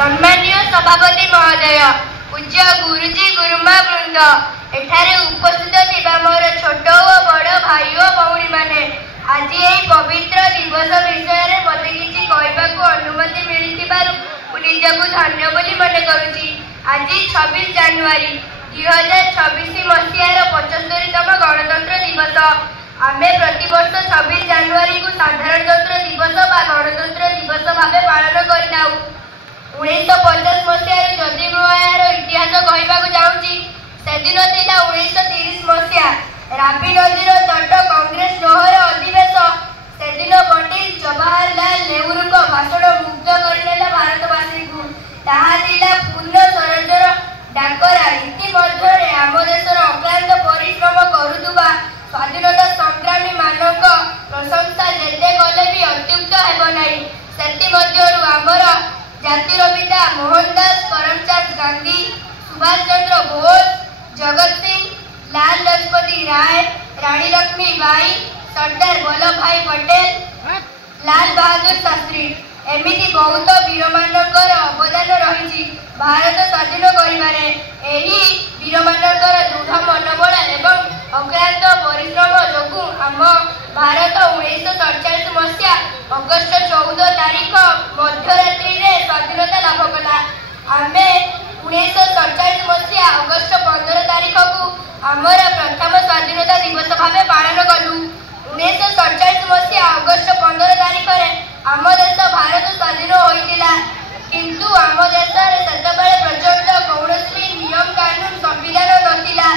सम्मानीय सभापति महोदय, पूज्य गुरुजी गुरुमा वृंद, एठारे उपस्थित थिबा मोर छोट और बड़ भाई और भौणी माने, आज यही पवित्र दिवस विषय में मते किछि कहबाकू अनुमति मिलिथिबारु निजकू धन्य बोली मने करूची। आज 26 जनवरी 2026 मसीहार 75तम गणतंत्र दिवस। आमे प्रतिवर्ष 26 जनवरी को साधारणतंत्र दिवस बा गणतंत्र दिवस भावे पालन करताऊ। 1950 मसीहार जदि यार इतिहास कहबाकू चाहूँगी, सेदिन थिला 1930 मसीहा राबी नदीर तट कांग्रेस लहर अधिवेश। सेदिन पंडित जवाहरलाल नेहरू को भाषण मुग्ध करनेला भारतवासी को। ताहा थिला पूर्ण स्वराज्यर डाकरा। इतिमध्ये आम देशर अक्लांत परिश्रम करुवा स्वाधीनता संग्रामी मानक प्रशंसा जेते कले भी अत्युक्त हेब नाही। सेतिमध्यरु आमर जातिर पिता मोहनदास करमचंद गांधी, सुभाष चंद्र बोस, जगत सिंह, लाल लजपति राय, रानी लक्ष्मीबाई, सरदार वल्लभ भाई पटेल, लाल बहादुर शास्त्री एमिति बहुत वीर मानकर अवदान रही भारत स्वाधीन करिबारे। एही वीर मानकर दृढ़ मनोबल एवं अक्लांत परिश्रम जोगु आम भारत 1947 मसीहा अगस्ट 14 तारीख मध्यरात्रि रे स्वाधीनता लाभ कला। आमे 1947 मसीहा अगस्ट 15 तारीख को आमर प्रथम स्वाधीनता दिवस भावे पालन कलु। 1947 मसीहा अगस्ट 15 तारीख रे आम देश भारत स्वाधीन होइतिला, किंतु आम देश रे सेतबेले पर्यंत कौनसी नियम कानून संविधान नथिला।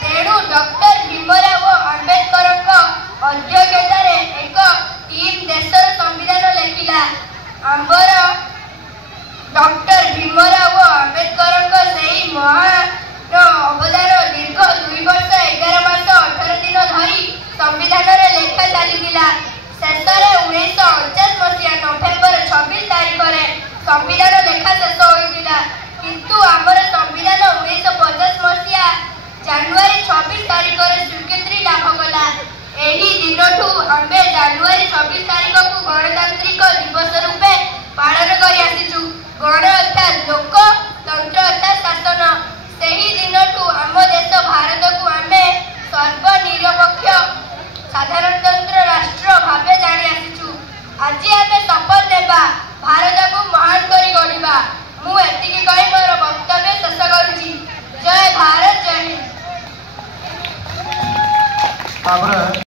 तेणु डॉक्टर भीमराव अंबेडकर अध्यक्षतार एक टीम देशर संविधान लेखिला। आंबर डॉक्टर भीमराव अंबेडकर से महान अवदान दीर्घ 2 वर्ष 11 मास 18 दिन धरी संविधान लेखा चलीला। शेष 1949 मसीहा नवेम्बर 26 तारीख में संविधान लेखा शेष होता, किंतु आमर संविधान 1950 मसीहा जनवरी 26 तारीख में स्वीकृति लाभ कला। एही दिनठू आमे जनवरी 26 तारीख को गणतांत्रिक दिवस रूपे पालन कर आसीचु। गण अर्थात लोक, तंत्र अर्थात शासन। सेही दिनठू आम देश भारत को आमे सर्वनिरपेक्ष